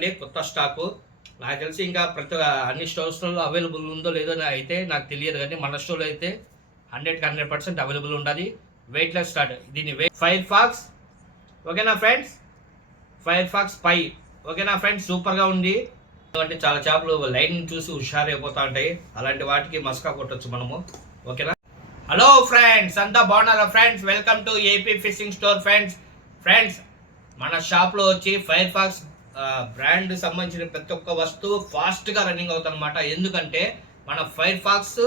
చూడండి కొత్త స్టాకు. నాకు తెలిసి ఇంకా అన్ని స్టోర్స్లో అవైలబుల్ ఉందో లేదో అయితే నాకు తెలియదు, కానీ మన స్టోర్లో అయితే 100% అవైలబుల్ ఉంటుంది. Weightless start. దీని వెయిట్ ఫైర్ ఫాక్స్. ఓకేనా ఫ్రెండ్స్, ఫైర్ ఫాక్స్ పై. ఓకేనా ఫ్రెండ్స్, సూపర్గా ఉంది. అంటే చాలా చేపలు లైన్ చూసి హుషారైపోతూ ఉంటాయి, అలాంటి వాటికి మస్కా కొట్టచ్చు మనము. ఓకేనా. హలో ఫ్రెండ్స్, అంతా బాగున్నారా friends? Welcome to AP fishing store friends. మన షాప్లో వచ్చి ఫైర్ ఫాక్స్ బ్రాండ్ సంబంధించిన ప్రతి ఒక్క వస్తువు ఫాస్ట్గా రన్నింగ్ అవుతుంది అనమాట. ఎందుకంటే మన ఫైర్ ఫాక్స్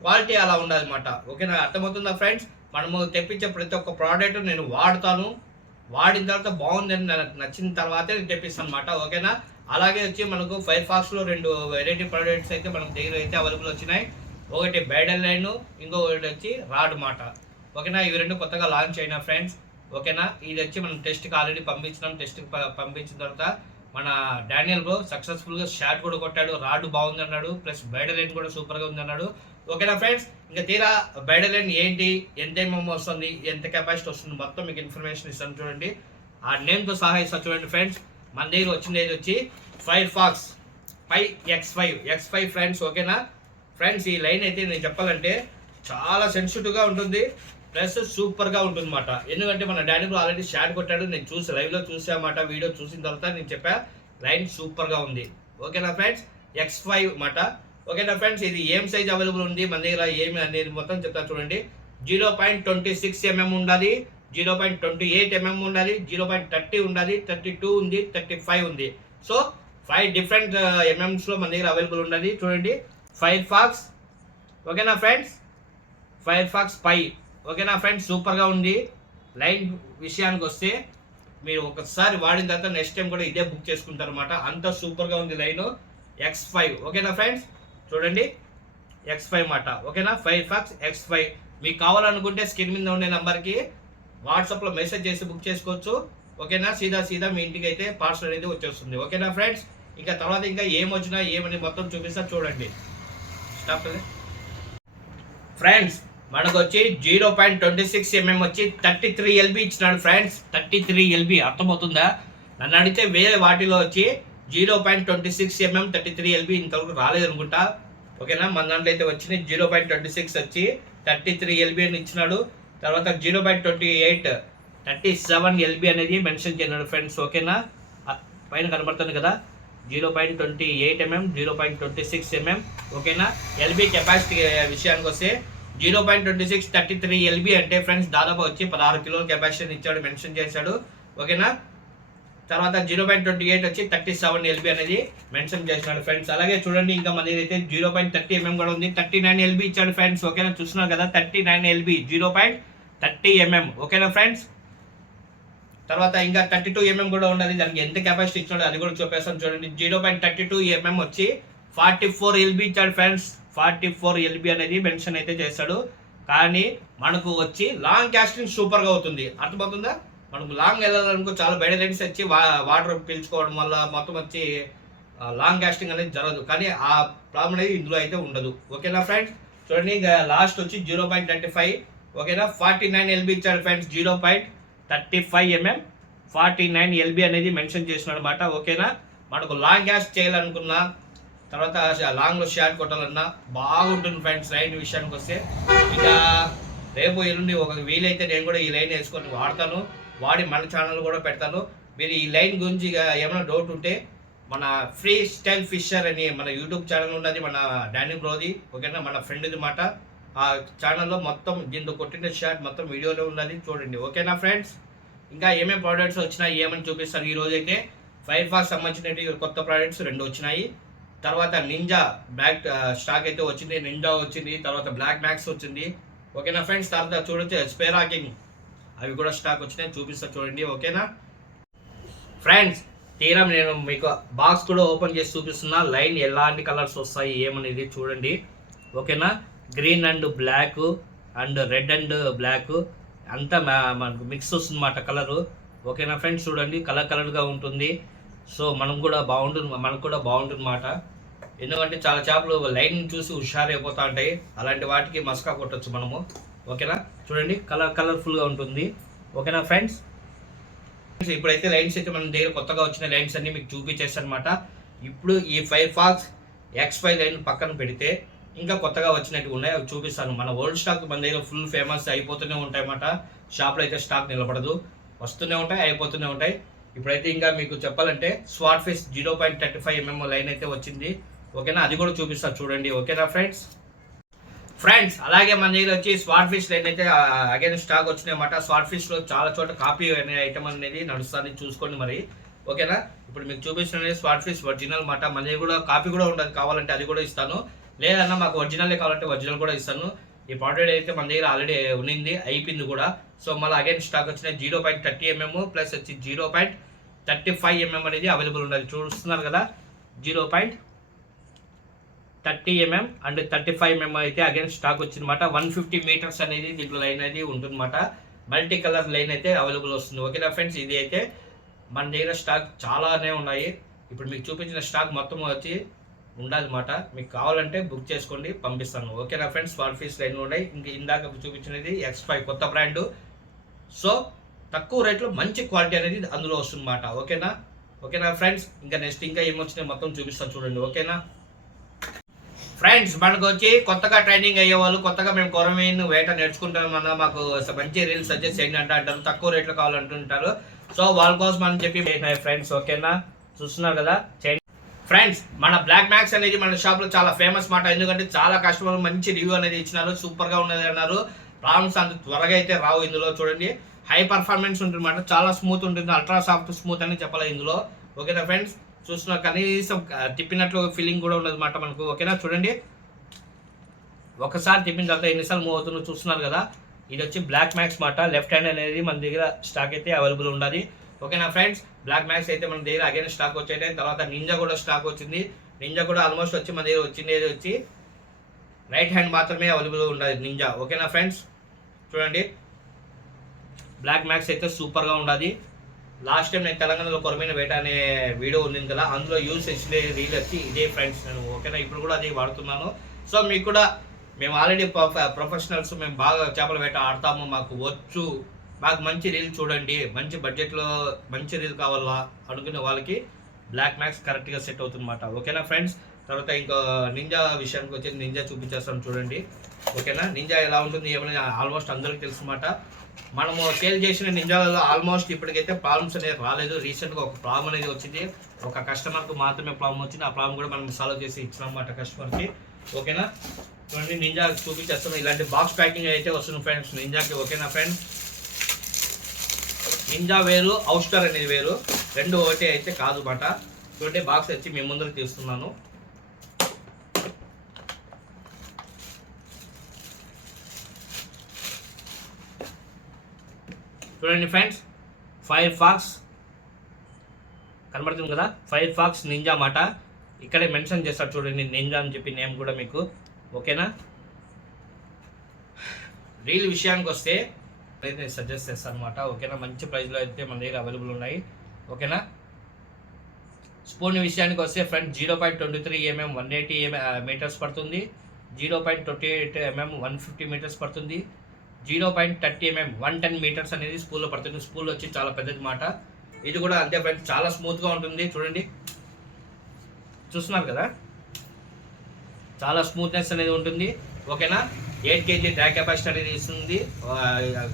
క్వాలిటీ అలా ఉండాలన్నమాట. ఓకేనా, అర్థమవుతుందా ఫ్రెండ్స్? మనము తెప్పించే ప్రతి ఒక్క ప్రోడక్ట్ నేను వాడతాను, వాడిన తర్వాత బాగుందని నాకు నచ్చిన తర్వాతే నేను తెప్పిస్తాను అనమాట. ఓకేనా. అలాగే వచ్చి మనకు ఫైర్ ఫాక్స్లో 2 వెరైటీ ప్రోడక్ట్స్ అయితే మనకు దగ్గర అయితే అవైలబుల్ వచ్చినాయి. ఒకటి బైడల్ లైన్, ఇంకొకటి వచ్చి రాడ్ మాట. ఓకేనా, ఇవి 2 కొత్తగా లాంచ్ అయినా ఫ్రెండ్స్. ఓకేనా, ఇది వచ్చి మనం టెస్ట్కి ఆల్రెడీ పంపించినాం. టెస్ట్కి పంపించిన తర్వాత మన డానియల్ బ్రో సక్సెస్ఫుల్గా షాట్ కూడా కొట్టాడు, రాడ్ బాగుంది అన్నాడు, ప్లస్ బైడల్ లైన్ కూడా సూపర్గా ఉంది అన్నాడు. ఓకేనా ఫ్రెండ్స్, ఇంకా తీరా బైడల్ లైన్ ఏంటి, ఎంత ఎంఎం వస్తుంది, ఎంత కెపాసిటీ వస్తుంది, మొత్తం మీకు ఇన్ఫర్మేషన్ ఇస్తాను చూడండి. ఆ నేమ్తో సహా ఇస్తాను చూడండి ఫ్రెండ్స్. మన దగ్గర వచ్చింది ఏది వచ్చి ఫైర్ ఫాక్స్ పై X5 ఫ్రెండ్స్. ఓకేనా ఫ్రెండ్స్, ఈ లైన్ అయితే నేను చెప్పాలంటే చాలా సెన్సిటివ్గా ఉంటుంది, ప్లస్ సూపర్గా ఉంటుంది అన్నమాట. ఎందుకంటే మన డాడీ ఆల్రెడీ షాట్ కొట్టాడు, నేను చూసి లైవ్లో చూసామాట. వీడియో చూసిన తర్వాత నేను చెప్పా లైన్ సూపర్గా ఉంది. ఓకేనా ఫ్రెండ్స్, X5 మాట. ఓకేనా ఫ్రెండ్స్, ఇది ఏం సైజ్ అవైలబుల్ ఉంది మన దగ్గర ఏమి అనేది మొత్తం చెప్తా చూడండి. 0.26 mm ఉండాలి, 0.28 mm ఉండాలి, 0.30 ఉండాలి, 32 ఉంది, 35 ఉంది. సో 5 డిఫరెంట్ ఎంఎంస్లో మన దగ్గర అవైలబుల్ ఉండాలి చూడండి. Firefox. ఓకేనా ఫ్రెండ్స్, ఫైర్ ఫాక్స్ పై. ఓకేనా ఫ్రెండ్స్, సూపర్గా ఉంది. లైన్ విషయానికి వస్తే మీరు ఒకసారి వాడిన తర్వాత నెక్స్ట్ టైం కూడా ఇదే బుక్ చేసుకుంటారు అనమాట, అంత సూపర్గా ఉంది లైన్. X5. ఓకేనా ఫ్రెండ్స్, చూడండి X5 మాట. ఓకేనా, ఫైర్ ఫాక్స్ X5. మీకు కావాలనుకుంటే స్క్రీన్ మీద ఉండే నెంబర్కి వాట్సాప్లో మెసేజ్ చేసి బుక్ చేసుకోవచ్చు. ఓకేనా, సీదా మీ ఇంటికి అయితే పార్సల్ అనేది వచ్చేస్తుంది. ఓకేనా ఫ్రెండ్స్, ఇంకా తర్వాత ఇంకా ఏమొచ్చినా ఏమని మొత్తం చూపిస్తా చూడండి. Stop friends. మనకు వచ్చి 0.26 mm వచ్చి 33 LB ఇచ్చినాడు ఫ్రెండ్స్. 33 LB అర్థమవుతుందా? నన్ను అడిగితే వేరే వాటిలో వచ్చి 0.26 mm 33 LB ఇంతవరకు రాలేదు అనుకుంటా. ఓకేనా, మన దాంట్లో అయితే వచ్చింది 0.26 వచ్చి 33 LB అని ఇచ్చినాడు. తర్వాత 0.28 37 LB అనేది మెన్షన్ చేసినాడు ఫ్రెండ్స్. ఓకేనా, పైన కనబడుతుంది కదా 0.28 mm 0.26 mm. ఓకేనా, LB కెపాసిటీ విషయానికి వస్తే 0.26 33 LB అంటే ఫ్రెండ్స్ దాదాపు వచ్చి 16 కిలోల కెపాసిటీ ఇచ్చాడు, మెన్షన్ చేశాడు. ఓకేనా, తర్వాత 0.28 వచ్చి 37 LB అనేది మెన్షన్ చేసినాడు ఫ్రెండ్స్. అలాగే చూడండి ఇంకా మన అయితే 0.30 mm కూడా ఉంది, 39 LB ఇచ్చాడు ఫ్రెండ్స్. ఓకేనా, చూస్తున్నారు కదా 39 LB 0.30 mm. ఓకేనా ఫ్రెండ్స్, తర్వాత ఇంకా 32 mm కూడా ఉన్నది, దానికి ఎంత కెపాసిటీ ఇచ్చాడో అది కూడా చూపేస్తాను చూడండి. 0.32 mm వచ్చి 44 LB ఇచ్చాడు ఫ్రెండ్స్. 44 LB అనేది మెన్షన్ అయితే చేస్తాడు. కానీ మనకు వచ్చి లాంగ్ కాస్టింగ్ సూపర్గా అవుతుంది, అర్థమవుతుందా? మనకు లాంగ్ వెళ్ళాలనుకో చాలా బయట లెన్స్ వచ్చి వాటర్ పీల్చుకోవడం వల్ల మొత్తం వచ్చి లాంగ్ కాస్టింగ్ అనేది జరగదు, కానీ ఆ ప్రాబ్లం అనేది ఇందులో అయితే ఉండదు. ఓకేనా ఫ్రెండ్స్, చూడండి ఇంకా లాస్ట్ వచ్చి 0.35. ఓకేనా, 49 LB ఇచ్చాడు ఫ్రెండ్స్. 0.35 mm 49 LB అనేది మెన్షన్ చేసినాడు అనమాట. ఓకేనా, మనకు లాంగ్ క్యాస్ట్ చేయాలనుకున్నా, తర్వాత లాంగ్లో షాట్ కొట్టాలన్నా బాగుంటుంది ఫ్రెండ్స్. లైన్ విషయానికి వస్తే ఇక రేపు ఎల్లుండి ఒక వీలైతే నేను కూడా ఈ లైన్ వేసుకొని వాడతాను, వాడి మన ఛానల్ కూడా పెడతాను. మీరు ఈ లైన్ గురించి ఏమైనా డౌట్ ఉంటే మన ఫ్రీ స్టైల్ ఫిషర్ అని మన యూట్యూబ్ ఛానల్ ఉన్నది, మన డానీ బ్రోది. ఓకేనా, మన ఫ్రెండ్ది మాట. ఆ ఛానల్లో మొత్తం దీంతో కొట్టిన షాట్ మొత్తం వీడియోలో ఉన్నది చూడండి. ఓకేనా ఫ్రెండ్స్, ఇంకా ఏమేమి ప్రోడక్ట్స్ వచ్చినాయి ఏమని చూపిస్తాను. ఈరోజు అయితే ఫైర్ ఫాక్స్ సంబంధించినవి కొత్త ప్రోడక్ట్స్ 2 వచ్చినాయి. తర్వాత నింజా బ్లాక్ స్టాక్ అయితే వచ్చింది, నింజా వచ్చింది, తర్వాత బ్లాక్ మ్యాక్స్ వచ్చింది. ఓకేనా ఫ్రెండ్స్, తర్వాత చూడొచ్చు స్పేరాకింగ్ అవి కూడా స్టాక్ వచ్చినాయి, చూపిస్తా చూడండి. ఓకేనా ఫ్రెండ్స్, తీరా నేను మీకు బాక్స్ కూడా ఓపెన్ చేసి చూపిస్తున్నా, లైన్ ఎలాంటి కలర్స్ వస్తాయి ఏమనేది చూడండి. ఓకేనా, green and black and red and black అంతా మనకు మిక్స్ వస్తుంది అన్నమాట కలరు. ఓకేనా ఫ్రెండ్స్, చూడండి కలర్గా ఉంటుంది. సో మనకు కూడా బాగుంటుంది మాట. ఎందుకంటే చాలా చేపలు లైన్ చూసి హుషారైపోతూ ఉంటాయి, అలాంటి వాటికి మస్కా కొట్టచ్చు మనము. ఓకేనా, చూడండి కలర్ఫుల్గా ఉంటుంది. ఓకేనా ఫ్రెండ్స్, ఇప్పుడైతే లైన్స్ అయితే మన దగ్గర కొత్తగా వచ్చిన లైన్స్ అన్ని మీకు చూపించేస్తాను అనమాట. ఇప్పుడు ఈ ఫైర్ ఫాక్స్ X5 లైన్ పక్కన పెడితే ఇంకా కొత్తగా వచ్చినట్టు ఉన్నాయి, అవి చూపిస్తాను. మన ఓల్డ్ స్టాక్ మన దగ్గర ఫుల్ ఫేమస్ అయిపోతూనే ఉంటాయి అన్నమాట. షాప్లో అయితే స్టాక్ నిలబడదు, వస్తూనే ఉంటాయి, అయిపోతూనే ఉంటాయి. ఇప్పుడైతే ఇంకా మీకు చెప్పాలంటే స్వాట్ ఫేస్ 0.35mm లైన్ అయితే వచ్చింది. ఓకేనా, అది కూడా చూపిస్తాను చూడండి. ఓకేనా ఫ్రెండ్స్ అలాగే మన దగ్గర వచ్చి స్వాట్ ఫిష్ లైన్ అయితే అగైన్ స్టాక్ వచ్చినాయి అన్నమాట. స్వాట్ ఫిష్ లో చాలా చోట కాపీ అనే ఐటమ్ అనేది నడుస్తుంది, చూసుకోండి మరి. ఓకేనా, ఇప్పుడు మీకు చూపిస్తున్నది స్వాట్ ఫిష్ ఒరిజినల్ మాట. మన దగ్గర కూడా కాపీ కూడా ఉండదు, కావాలంటే అది కూడా ఇస్తాను. లేదన్నా మాకు ఒరిజినలే కావాలంటే ఒరిజినల్ కూడా ఇస్తాను. ఈ ప్రోడక్ట్ అయితే మన దగ్గర ఆల్రెడీ ఉన్నింది, అయిపోయింది కూడా. సో మళ్ళీ అగైన్ స్టాక్ వచ్చినాయి 0.30mm ప్లస్ వచ్చి 0.35mm అనేది అవైలబుల్ ఉన్నది. చూస్తున్నారు కదా, 0.30mm అండ్ 35mm అయితే అగైన్ స్టాక్ వచ్చిందన్నమాట. 150 మీటర్స్ అనేది దీంట్లో లైన్ అనేది ఉంటుందన్నమాట. మల్టీ కలర్ లైన్ అయితే అవైలబుల్ వస్తుంది. ఓకేనా ఫ్రెండ్స్, ఇది అయితే మన దగ్గర స్టాక్ చాలానే ఉన్నాయి. ఇప్పుడు మీకు చూపించిన స్టాక్ మొత్తం వచ్చి ఉండాలన్నమాట. మీకు కావాలంటే బుక్ చేసుకోండి, పంపిస్తాను. ఓకేనా ఫ్రెండ్స్, స్వాట్ ఫిష్ లైన్ ఉన్నాయి. ఇంక ఇందాక చూపించినది X5 కొత్త బ్రాండ్. సో తక్కువ రేట్లో మంచి క్వాలిటీ అనేది అందులో వస్తుందన్నమాట. ఓకేనా ఫ్రెండ్స్, ఇంకా నెక్స్ట్ ఇంకా ఏమొచ్చినాయి మొత్తం చూపిస్తాను చూడండి. ఓకేనా ఫ్రెండ్స్, మనకు వచ్చి కొత్తగా ట్రైనింగ్ అయ్యే వాళ్ళు, కొత్తగా మేము కొరమీన్ వేట నేర్చుకుంటామన్నా మాకు మంచి రీల్స్ సజెస్ట్ చేయండి అంటారు, తక్కువ రేట్లో కావాలంటుంటారు. సో వాళ్ళ కోసం అని చెప్పి ఫ్రెండ్స్. ఓకేనా, చూస్తున్నారు కదా ఫ్రెండ్స్, మన బ్లాక్ మ్యాక్స్ అనేది మన షాప్లో చాలా ఫేమస్ మాట. ఎందుకంటే చాలా కస్టమర్లు మంచి రివ్యూ అనేది ఇచ్చినారు, సూపర్గా ఉన్నది అన్నారు. ప్రాబ్లమ్స్ అంత త్వరగా అయితే రావు ఇందులో. చూడండి, హై పర్ఫార్మెన్స్ ఉంటుందన్నమాట, చాలా స్మూత్ ఉంటుంది, అల్ట్రా సాఫ్ట్ స్మూత్ అని చెప్పాలి ఇందులో. ఓకేనా ఫ్రెండ్స్, చూస్తున్నారు, కనీసం తిప్పినట్లు ఫీలింగ్ కూడా ఉండదు అన్నమాట మనకు. ఓకేనా, చూడండి, ఒకసారి తిప్పిన తర్వాత ఎన్నిసార్లు మూవ్ అవుతుందో చూస్తున్నారు కదా. ఇది వచ్చి బ్లాక్ మ్యాక్స్ మాట. లెఫ్ట్ హ్యాండ్ అనేది మన దగ్గర స్టాక్ అయితే అవైలబుల్ ఉండాలి. ఓకేనా ఫ్రెండ్స్, బ్లాక్ మ్యాక్స్ అయితే మన దగ్గర అగైన్ స్టాక్ వచ్చేది. తర్వాత నింజా కూడా స్టాక్ వచ్చింది. నింజా కూడా ఆల్మోస్ట్ వచ్చి మన దగ్గర వచ్చింది వచ్చి రైట్ హ్యాండ్ మాత్రమే అవైలబుల్ ఉండాలి నింజా. ఓకేనా ఫ్రెండ్స్, చూడండి, బ్లాక్ మ్యాక్స్ అయితే సూపర్గా ఉండాలి. లాస్ట్ టైం నేను తెలంగాణలో కొరమైన వేట అనే వీడియో ఉంది కదా, అందులో యూజ్ చేసిన రీల్ వచ్చి ఇదే ఫ్రెండ్స్ నేను. ఓకేనా, ఇప్పుడు కూడా అదే వాడుతున్నాను. సో మీకు కూడా మేము ఆల్రెడీ ప్రొఫెషనల్స్, మేము బాగా చేపల వేట ఆడతాము, మాకు వచ్చు, మాకు మంచి రీల్ చూడండి, మంచి బడ్జెట్లో మంచి రీల్ కావాలా అనుకునే వాళ్ళకి బ్లాక్ మ్యాక్స్ కరెక్ట్గా సెట్ అవుతుందన్నమాట. ఓకేనా ఫ్రెండ్స్, తర్వాత ఇంకా నింజా విషయానికి వచ్చి నింజా చూపించేస్తాం చూడండి. ఓకేనా, నింజా ఎలా ఉంటుంది ఏమైనా ఆల్మోస్ట్ అందరికీ తెలుసు అన్నమాట. మనము సేల్ చేసిన నింజాలలో ఆల్మోస్ట్ ఇప్పటికైతే ప్రాబ్లమ్స్ అనేది రాలేదు. రీసెంట్గా ఒక ప్రాబ్లం అనేది వచ్చింది, ఒక కస్టమర్కు మాత్రమే ప్రాబ్లం వచ్చింది. ఆ ప్రాబ్లం కూడా మనం సాల్వ్ చేసి ఇచ్చినాం అన్నమాట కస్టమర్కి. ఓకేనా, చూడండి, నింజా చూపించేస్తాం. ఇలాంటి బాక్స్ ప్యాకింగ్ అయితే వస్తుంది ఫ్రెండ్స్ నింజాకి. ఓకేనా ఫ్రెండ్స్, నింజా వేరు, ఔస్టర్ అనేది వేరు, రెండు ఒకటే అయితే కాదు మాట. చూడండి, బాక్స్ వచ్చి మీ ముందరకు తీస్తున్నాను. చూడండి ఫ్రెండ్స్, ఫైర్ ఫాక్స్ కనబడుతుంది కదా, ఫైర్ ఫాక్స్ నింజా మాట. ఇక్కడే మెన్షన్ చేస్తారు చూడండి, నింజా అని చెప్పి నేమ్ కూడా మీకు. ఓకేనా, రీల్ విషయానికి వస్తే అయితే సజెస్ట్ చేస్తాను అనమాట. ఓకేనా, మంచి ప్రైస్లో అయితే మన దగ్గర అవైలబుల్ ఉన్నాయి. ఓకేనా, స్పూన్ విషయానికి వస్తే ఫ్రెండ్ 0.23mm 180 మీటర్స్ పడుతుంది, 0.28mm 150 మీటర్స్ పడుతుంది, 0.30mm 110 మీటర్స్ అనేది స్పూన్లో పడుతుంది. స్పూన్ వచ్చి చాలా పెద్దది మాట. ఇది కూడా అంతే ఫ్రెండ్స్, చాలా స్మూత్గా ఉంటుంది. చూడండి, చూస్తున్నారు కదా, చాలా స్మూత్నెస్ అనేది ఉంటుంది. ఓకేనా, 8 kg డ్రాగ్ కెపాసిటీ అనేది ఇస్తుంది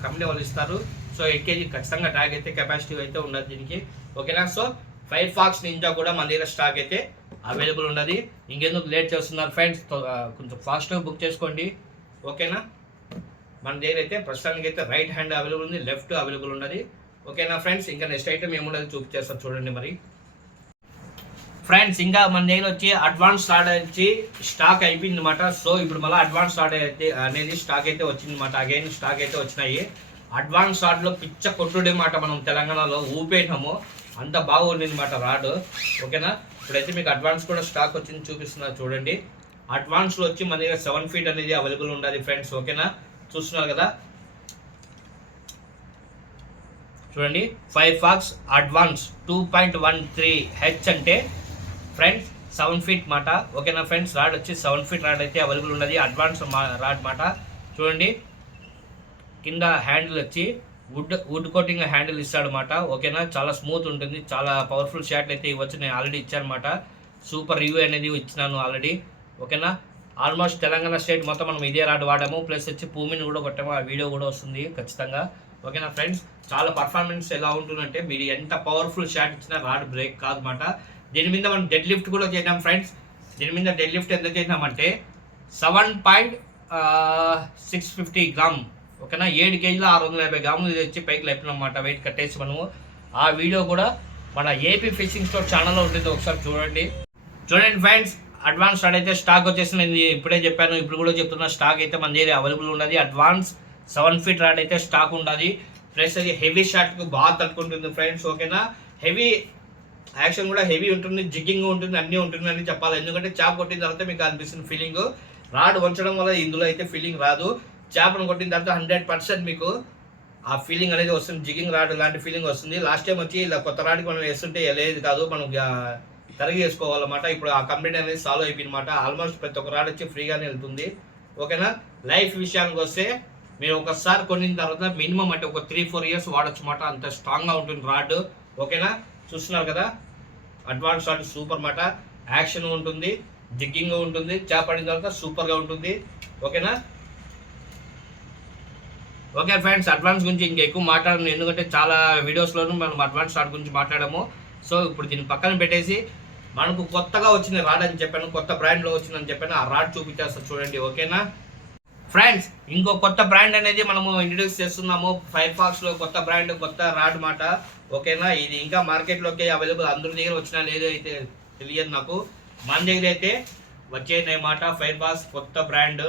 కంపెనీ వాళ్ళు ఇస్తారు. సో 8 kg ఖచ్చితంగా డ్రాగ్ అయితే కెపాసిటీ అయితే ఉండదు దీనికి. ఓకేనా, సో ఫైర్ ఫాక్స్ నింజా కూడా మన దగ్గర స్టాక్ అయితే అవైలబుల్ ఉన్నది. ఇంకెందుకు లేట్ చేస్తున్నారు ఫ్రెండ్స్, కొంచెం ఫాస్ట్గా బుక్ చేసుకోండి. ఓకేనా, మన దగ్గర అయితే ప్రస్తుతానికి అయితే రైట్ హ్యాండ్ అవైలబుల్ ఉంది, లెఫ్ట్ అవైలబుల్ ఉన్నది. ఓకేనా ఫ్రెండ్స్, ఇంకా నెక్స్ట్ ఐటమ్ ఏమున్నది చూపించేస్తారు చూడండి మరి. ఫ్రెండ్స్, ఇంకా మన దగ్గర వచ్చి అడ్వాన్స్ స్టార్ట్ వచ్చి స్టాక్ అయిపోయింది అనమాట. సో ఇప్పుడు మళ్ళీ అడ్వాన్స్ స్టార్ట్ అయితే అనేది స్టాక్ అయితే వచ్చింది అనమాట. అగైన్ స్టాక్ అయితే వచ్చినాయి. అడ్వాన్స్ స్టార్ట్లో పిచ్చ కొట్టుడే మాట, మనం తెలంగాణలో ఊపేనాము, అంత బాగుండింది అనమాట రాడ్. ఓకేనా, ఇప్పుడైతే మీకు అడ్వాన్స్ కూడా స్టాక్ వచ్చింది చూపిస్తున్నారు చూడండి. అడ్వాన్స్లో వచ్చి మన దగ్గర 7 feet అనేది అవైలబుల్ ఉండాలి ఫ్రెండ్స్. ఓకేనా, చూస్తున్నారు కదా, చూడండి, ఫైర్ ఫాక్స్ అడ్వాన్స్ 2.13H అంటే ఫ్రెండ్స్ 7 feet మాట. ఓకేనా ఫ్రెండ్స్, రాడ్ వచ్చి 7 feet రాడ్ అయితే అవైలబుల్ ఉన్నది, అడ్వాన్స్ రాడ్ మాట. చూడండి, కింద హ్యాండిల్ వచ్చి వుడ్ కోటింగ్ హ్యాండిల్ ఇస్తాడు అనమాట. ఓకేనా, చాలా స్మూత్ ఉంటుంది, చాలా పవర్ఫుల్ షాట్లు అయితే ఇవ్వచ్చు. నేను ఆల్రెడీ ఇచ్చాను అనమాట, సూపర్ రివ్యూ అనేది ఇచ్చినాను ఆల్రెడీ. ఓకేనా, ఆల్మోస్ట్ తెలంగాణ స్టేట్ మొత్తం మనం ఇదే రాడ్ వాడాము, ప్లస్ వచ్చి భూమిని కూడా కొట్టాము, ఆ వీడియో కూడా వస్తుంది ఖచ్చితంగా. ఓకేనా ఫ్రెండ్స్, చాలా పర్ఫార్మెన్స్ ఎలా ఉంటుందంటే మీరు ఎంత పవర్ఫుల్ షాట్ ఇచ్చినా రాడ్ బ్రేక్ కాదన్నమాట. దీని మీద మనం డెడ్ లిఫ్ట్ కూడా చేద్దాం ఫ్రెండ్స్. దీని మీద డెడ్ లిఫ్ట్ ఎంత చేద్దామంటే 7.650 గ్రామ్. ఓకేనా, 7 కేజీల 650 గ్రాములు తెచ్చి పైకి లేపినమాట, వెయిట్ కట్టేసి మనము. ఆ వీడియో కూడా మన ఏపీ ఫిషింగ్ స్టోర్ ఛానల్లో ఉంటుంది, ఒకసారి చూడండి ఫ్రెండ్స్. అడ్వాన్స్ రాడ్ అయితే స్టాక్ వచ్చేసి నేను ఇప్పుడే చెప్పాను, ఇప్పుడు కూడా చెప్తున్నా, స్టాక్ అయితే మన దగ్గర అవైలబుల్ ఉన్నది. అడ్వాన్స్ 7 ఫీట్ రాడ్ అయితే స్టాక్ ఉన్నది. ప్లస్ అది హెవీ షాట్కి బాగా తట్టుకుంటుంది ఫ్రెండ్స్. ఓకేనా, హెవీ యాక్షన్ కూడా హెవీ ఉంటుంది, జిగ్గింగ్ ఉంటుంది, అన్నీ ఉంటుంది అని చెప్పాలి. ఎందుకంటే చేప కొట్టిన తర్వాత మీకు అనిపిస్తుంది ఫీలింగ్. రాడ్ వంచడం వల్ల ఇందులో అయితే ఫీలింగ్ రాదు. చేపను కొట్టిన తర్వాత 100% మీకు ఆ ఫీలింగ్ అనేది వస్తుంది, జిగ్గింగ్ రాడ్ లాంటి ఫీలింగ్ వస్తుంది. లాస్ట్ టైం వచ్చి ఇలా కొత్త రాడ్కి మనం వేస్తుంటే లేదు కాదు, మనం కరిగి వేసుకోవాలన్నమాట. ఇప్పుడు ఆ కంప్లైంట్ అనేది సాల్వ్ అయిపోయిందన్నమాట. ఆల్మోస్ట్ ప్రతి ఒక్క రాడ్ వచ్చి ఫ్రీగానే వెళ్తుంది. ఓకేనా, లైఫ్ విషయానికి వస్తే మీరు ఒకసారి కొనిన తర్వాత మినిమం అంటే ఒక 3-4 ఇయర్స్ వాడచ్చు అన్నమాట, అంత స్ట్రాంగ్గా ఉంటుంది రాడ్. ఓకేనా, చూస్తున్నారు కదా, అడ్వాన్స్ రాడ్ సూపర్ అన్నమాట. యాక్షన్ ఉంటుంది, జిగ్గింగ్ ఉంటుంది, చేపడిన తర్వాత సూపర్గా ఉంటుంది. ఓకేనా, ఓకే ఫ్రెండ్స్, అడ్వాన్స్ గురించి ఇంకా ఎక్కువ మాట్లాడను, ఎందుకంటే చాలా వీడియోస్లోనూ మనం అడ్వాన్స్ రాడ్ గురించి మాట్లాడాము. సో ఇప్పుడు దీన్ని పక్కన పెట్టేసి మనకు కొత్తగా వచ్చిన రాడ్ అని చెప్పాను, కొత్త బ్రాండ్లో వచ్చిందని చెప్పాను, ఆ రాడ్ చూపించేస్తాను చూడండి. ఓకేనా ఫ్రెండ్స్, ఇంకో కొత్త బ్రాండ్ అనేది మనము ఇంట్రడ్యూస్ చేస్తున్నాము, ఫైర్ ఫాక్స్లో కొత్త బ్రాండ్, కొత్త రాడ్ మాట. ఓకేనా, ఇది ఇంకా మార్కెట్లోకి అవైలబుల్, అందరి దగ్గర వచ్చినా లేదో అయితే తెలియదు నాకు, మన దగ్గర అయితే వచ్చేది అన్నమాట. ఫైర్ ఫాక్స్ కొత్త బ్రాండ్,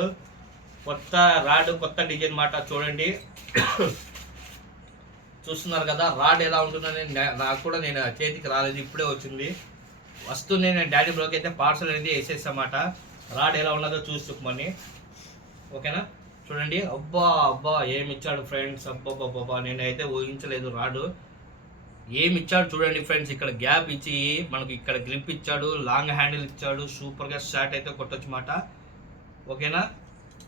కొత్త రాడ్, కొత్త డిజైన్ మాట. చూడండి చూస్తున్నారు కదా, రాడ్ ఎలా ఉంటుందని నాకు కూడా నేను చేతికి రాలేదు, ఇప్పుడే వచ్చింది. వస్తుంది, నేను డాడీ బ్రోకి అయితే పార్సల్ అనేది వేసేసామాట. రాడ్ ఎలా ఉన్నదో చూసుకోమని. ఓకేనా, చూడండి, అబ్బా ఏమి ఇచ్చాడు ఫ్రెండ్స్, అబ్బా నేనైతే ఊహించలేదు రాడు ఏమి ఇచ్చాడు. చూడండి ఫ్రెండ్స్, ఇక్కడ గ్యాప్ ఇచ్చి మనకు ఇక్కడ గ్రిప్ ఇచ్చాడు, లాంగ్ హ్యాండిల్ ఇచ్చాడు, సూపర్గా షాట్ అయితే కొట్టొచ్చు మాట. ఓకేనా,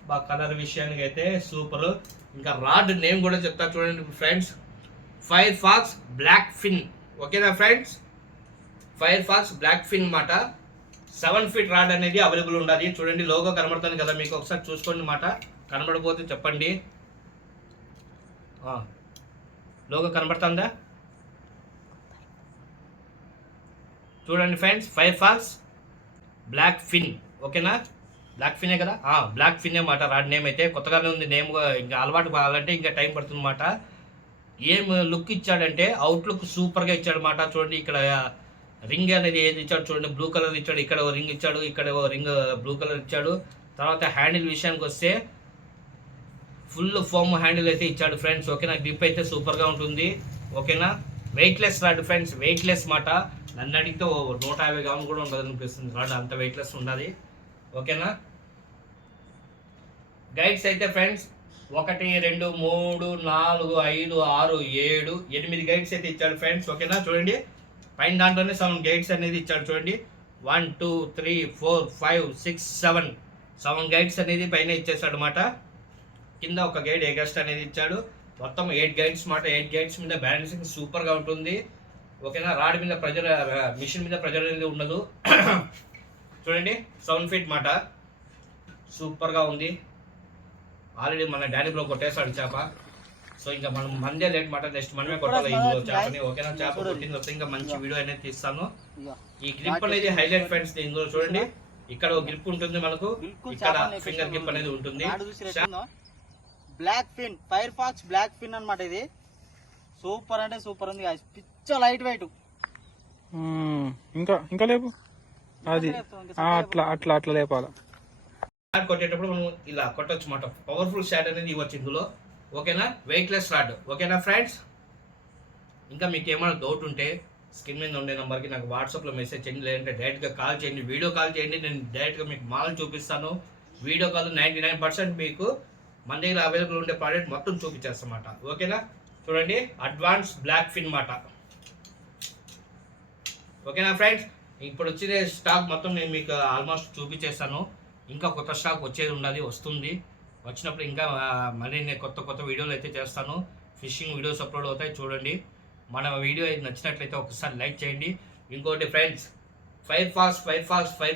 బా కలర్ విషయానికి అయితే సూపర్. ఇంకా రాడ్ నేమ్ కూడా చెప్తా చూడండి ఫ్రెండ్స్, ఫైర్ ఫాక్స్ బ్లాక్ ఫిన్. ఓకేనా ఫ్రెండ్స్, ఫైర్ ఫాక్స్ బ్లాక్ ఫిన్ మాట. 7 ఫీట్ రాడ్ అనేది అవైలబుల్ ఉండాలి. చూడండి, లోగో కనబడుతుంది కదా మీకు, ఒకసారి చూసుకోండి మాట, కనబడకపోతే చెప్పండి. లోగో కనబడుతుందా చూడండి ఫ్రెండ్స్, ఫైర్ ఫాక్స్ బ్లాక్ ఫిన్. ఓకేనా, బ్లాక్ ఫినే కదా, బ్లాక్ ఫిన్ మాట రాడ్ నేమ్ అయితే. కొత్తగానే ఉంది నేమ్, ఇంకా అలవాటు కావాలంటే ఇంకా టైం పడుతుంది మాట. ఏం లుక్ ఇచ్చాడంటే అవుట్లుక్ సూపర్గా ఇచ్చాడు మాట. చూడండి, ఇక్కడ రింగ్ అనేది ఏది ఇచ్చాడు చూడండి, బ్లూ కలర్ ఇచ్చాడు, ఇక్కడ ఓ రింగ్ ఇచ్చాడు, ఇక్కడ ఓ రింగ్ బ్లూ కలర్ ఇచ్చాడు. తర్వాత హ్యాండిల్ విషయానికి వస్తే ఫుల్ ఫోమ్ హ్యాండిల్ అయితే ఇచ్చాడు ఫ్రెండ్స్. ఓకేనా, గ్రిప్ అయితే సూపర్గా ఉంటుంది. ఓకేనా, వెయిట్లెస్ రాడ్ ఫ్రెండ్స్, వెయిట్లెస్ మాట. నన్ను అడిగితే 150 గ్రాములు కూడా ఉండదు అనిపిస్తుంది రాడ్, అంత వెయిట్లెస్ ఉండాలి. ఓకేనా, గైడ్స్ అయితే ఫ్రెండ్స్ 1 2 3 4 5 6 7 8 గైడ్స్ అయితే ఇచ్చాడు ఫ్రెండ్స్. ఓకేనా, చూడండి, పైన దాంట్లోనే 7 గైడ్స్ అనేది ఇచ్చాడు చూడండి. 1 2 3 4 5 6 7 గైడ్స్ అనేది పైన ఇచ్చేసాడు అనమాట. కింద ఒక గైడ్ ఎగస్ట్ అనేది ఇచ్చాడు. మొత్తం 8 గైడ్స్ మాట. 8 గైడ్స్ మీద బ్యాలెన్సింగ్ సూపర్గా ఉంటుంది. ఓకేనా, రాడ్ మీద ప్రెజర్, మిషన్ మీద ప్రెజర్ అనేది ఉండదు. చూడండి, 7 ఫీట్ మాట, సూపర్గా ఉంది. ఆల్రెడీ మన డాడీ బ్లో కొట్టేసాడు చేప. సో ఇంకా మనం మందే లేట్ మాట, నెక్స్ట్ మనమే కొట్టాలి ఇందులో చేపని. ఓకేనా, చేప కొట్టింది వస్తే ఇంకా మంచి వీడియో అనేది తీస్తాను. ఈ గ్రిప్ అనేది హైలైట్ ఫ్రెండ్స్. ఇందులో చూడండి, ఇక్కడ ఒక గ్రిప్ ఉంటుంది మనకు, ఇక్కడ ఫింగర్ గ్రిప్ అనేది ఉంటుంది. బ్లాక్ ఫిన్, ఫైర్ ఫాక్స్ బ్లాక్ ఫిన్ అన్నమాట. ఇది సూపర్ అంటే సూపర్ ఉంది, పిచ్చ లైట్ వెయిట్. ఇంకా లేపు అది అట్లా లేపాలి. కొట్టేటప్పుడు మనం ఇలా కొట్టొచ్చు మాట, పవర్ఫుల్ షాట్ అనేది ఇవ్వచ్చు ఇందులో. ఓకేనా, వెయిట్లెస్ రాడ్. ఓకేనా ఫ్రెండ్స్, ఇంకా మీకు ఏమైనా డౌట్ ఉంటే స్క్రీన్ మీద ఉండే నెంబర్కి నాకు వాట్సాప్లో మెసేజ్ చేయండి, లేదంటే డైరెక్ట్గా కాల్ చేయండి, వీడియో కాల్ చేయండి. నేను డైరెక్ట్గా మీకు మాల్ చూపిస్తాను. వీడియో కాల్ 99% మీకు మన దగ్గర అవైలబుల్ ఉండే ప్రోడక్ట్ మొత్తం చూపించేస్తామాట. ఓకేనా, చూడండి, అడ్వాన్స్ బ్లాక్ ఫిన్ మాట. ఓకేనా ఫ్రెండ్స్, ఇప్పుడు వచ్చిన స్టాక్ మొత్తం నేను మీకు ఆల్మోస్ట్ చూపించేస్తాను. ఇంకా కొత్త స్టాక్ వచ్చేది ఉండాలి, వస్తుంది. వచ్చినప్పుడు ఇంకా మళ్ళీ నేను కొత్త వీడియోలు అయితే చేస్తాను. ఫిషింగ్ వీడియోస్ అప్లోడ్ అవుతాయి, చూడండి. మన వీడియో ఇది నచ్చినట్లయితే ఒకసారి లైక్ చేయండి. ఇంకోటి ఫ్రెండ్స్, ఫైర్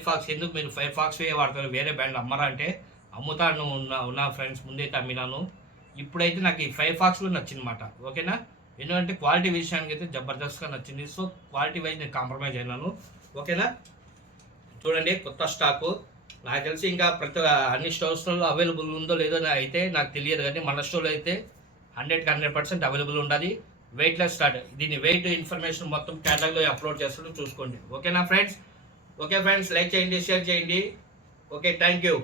ఫాక్స్ ఎందుకు మీరు ఫైర్ ఫాక్స్ వాడతారు, వేరే బ్రాండ్ అమ్మరా అంటే అమ్ముతాను ఉన్నా ఫ్రెండ్స్, ముందైతే అమ్మినాను. ఇప్పుడైతే నాకు ఈ ఫైర్ ఫాక్స్ కూడా నచ్చింది అనమాట. ఓకేనా, ఎందుకంటే క్వాలిటీ విషయానికి అయితే జబర్దస్త్గా నచ్చింది. సో క్వాలిటీ వైజ్ నేను కాంప్రమైజ్ అయినాను. ఓకేనా, చూడండి కొత్త స్టాకు. నాకు తెలిసి ఇంకా అన్ని స్టోర్స్లో అవైలబుల్ ఉందో లేదో అయితే నాకు తెలియదు, కానీ మన స్టోర్లో అయితే 100% అవైలబుల్ ఉండాలి. Weightless start. దీని వెయిట్ ఇన్ఫర్మేషన్ మొత్తం క్యాటలాగ్లో అప్లోడ్ చేస్తాడు, చూసుకోండి. ఓకేనా ఫ్రెండ్స్, ఓకే ఫ్రెండ్స్, లైక్ చేయండి, షేర్ చేయండి. Okay, thank you.